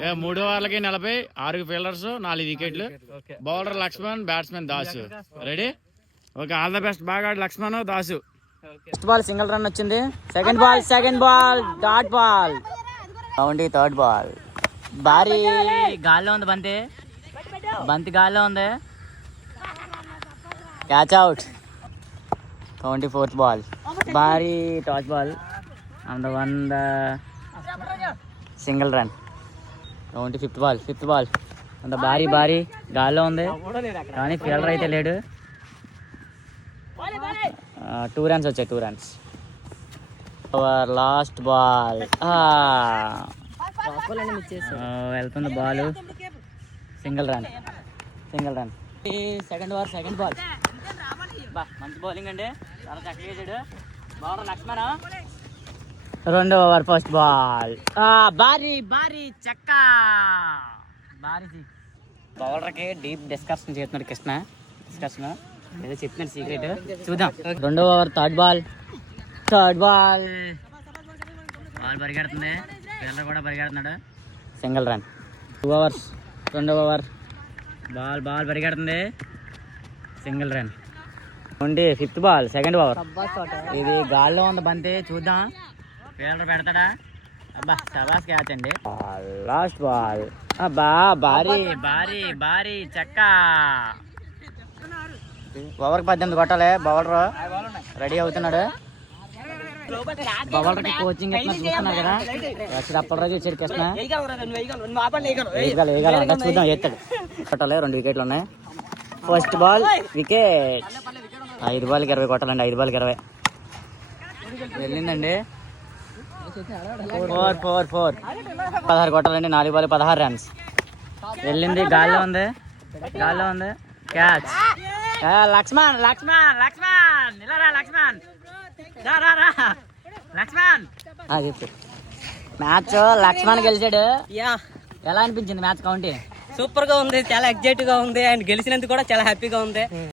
3 ఓవర్లకి 40, 6 fielders, 4 వికెట్లు. Bowler Lakshman, batsmen Dasu. Ready? Okay, all the best. బాగా Lakshman, Dasu. First ball single run వచ్చింది. Second ball dot ball. Third ball. భారీ గాల్లో ఉంది బంతి గాల్లో ఉంది. Catch out. 24th ball. భారీ toss ball and 1 single run. 25th ball అంత భారీ గాల్లో ఉంది కానీ ఫీల్డర్ అయితే లేడు. 2 runs వచ్చాయి. 2 runs. Our last ball. వెళ్తుంది ball. Single run. Second ball. మంచి బౌలింగ్ అండి, చాలా చక్కగా వేసాడు బౌలర్ లక్ష్మణ. 2వ ఓవర్ ఫస్ట్ బాల్. భారీ చెక్క. బౌలర్కి డీప్ డిస్కషన్ చేస్తున్నాడు కృష్ణ. ఏదో చెప్తున్నాడు సీక్రెట్, చూద్దాం. 2వ ఓవర్ థర్డ్ బాల్. బాల్ పరిగెడుతుంది, ఫీల్డర్ కూడా పరిగెడుతున్నాడు. Single run. 2 overs. 2వ ఓవర్ బాల్ పరిగెడుతుంది. Single run. 25th ball. Second over. ఇది గాల్లో ఉంది బంతి, చూద్దాం ఫీల్డర్ పెడతాడా. శబాస్ క్యాచ్ అండి. Last ball. భారీ చెక్క. ఓవర్కి 18 కొట్టాలి. బౌలర్ రెడీ అవుతున్నాడు. బౌలర్కి కోచింగ్ చూస్తున్నారు కదా. అప్పటిరాజు వచ్చాడు కృష్ణ. చూద్దాం, ఎత్తాడు. కొట్టాలి. 2 వికెట్లు ఉన్నాయి. First ball wicket. 5 బాల్కి 20 కొట్టాలండి. 5 బాల్కి 20 వెళ్ళిందండి. 4 16 కొట్టాలండి. 4 బాల్ 16 runs వెళ్ళింది. గాల్లో ఉంది. క్యాచ్. లక్ష్మణ్ ఇలా రా లక్ష్మణ్. చెప్పు. మ్యాచ్ లక్ష్మణ్ గెలిచాడు. ఎలా అనిపించింది మ్యాచ్ కౌంటింగ్? సూపర్ గా ఉంది, చాలా ఎగ్జైట్ గా ఉంది. అండ్ గెలిచినందుకు కూడా చాలా హ్యాపీగా ఉంది.